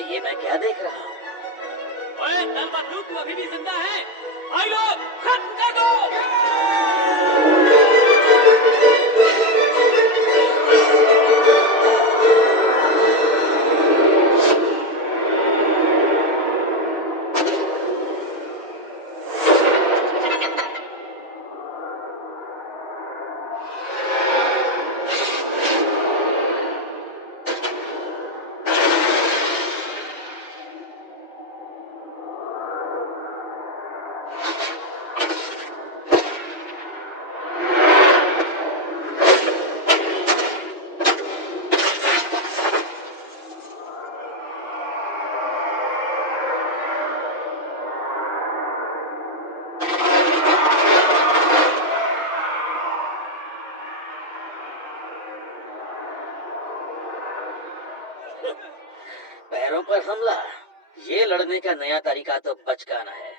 ये मैं क्या देख रहा हूँ? ओए, दल बंदूक तो अभी भी जिंदा है। भाई लोग, खत्म कर दो। पैरों पर हमला, ये लड़ने का नया तरीका तो बचकाना है।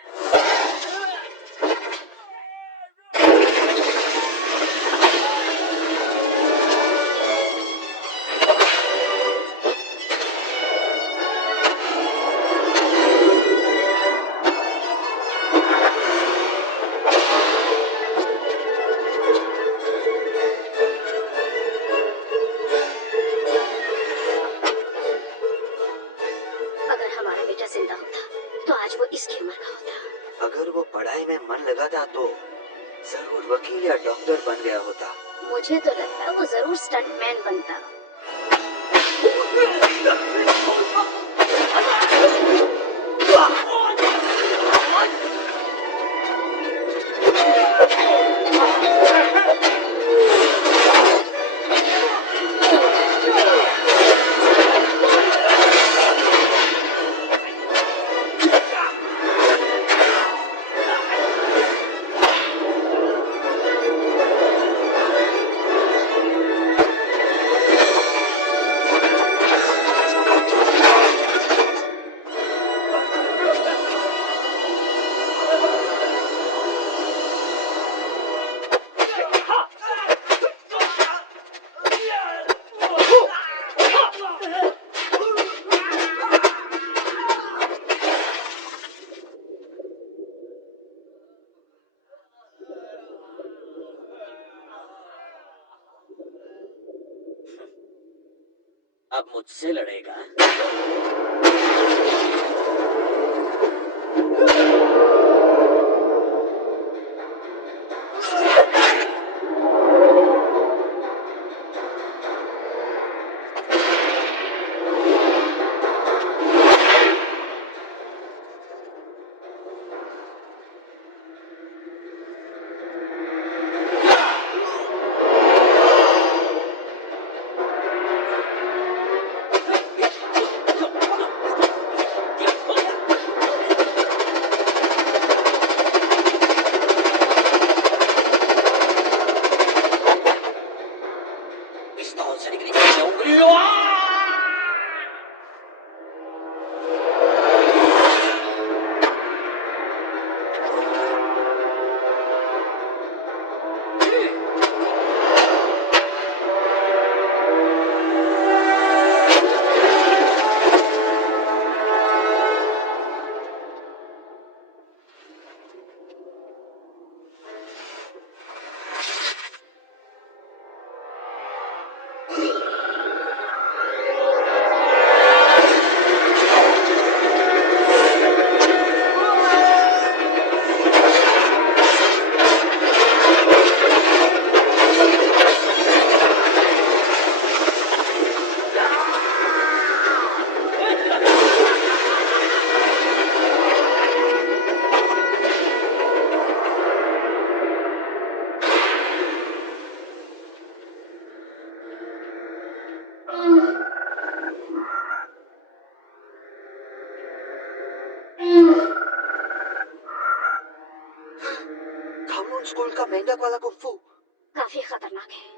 अगर हमारा बेटा जिंदा होता तो आज वो इसकी उम्र का होता। अगर वो पढ़ाई में मन लगाता तो जरूर वकील या डॉक्टर बन गया होता। मुझे तो लगता है वो जरूर स्टंटमैन बनता। अब मुझसे लड़ेगा? पिस्तौल से निकली उंगलियों। कानून स्कूल का मेंढक वाला कुंफू काफी खतरनाक है।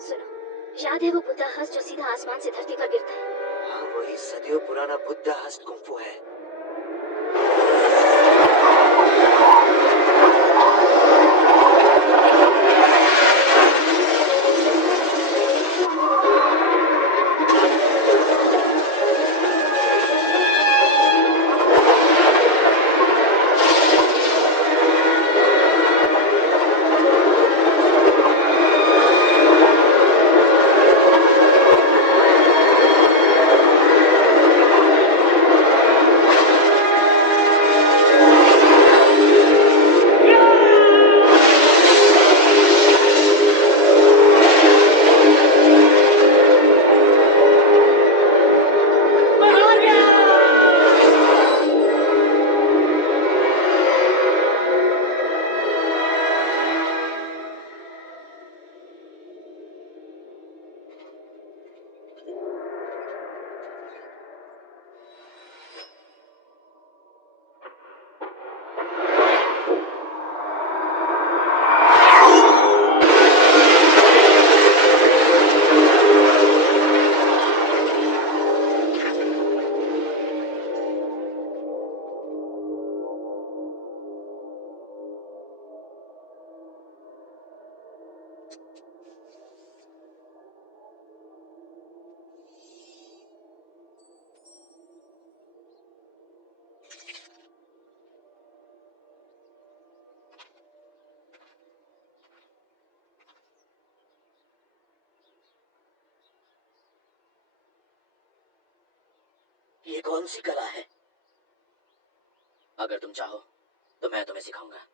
सुनो, याद है वो बुद्धा हस्त जो सीधा आसमान से धरती पर गिरता है? हाँ, वही सदियों पुराना बुद्धा हस्त कुंफू है। मैं हार गया। ये कौन सी कला है? अगर तुम चाहो तो मैं तुम्हें सिखाऊंगा।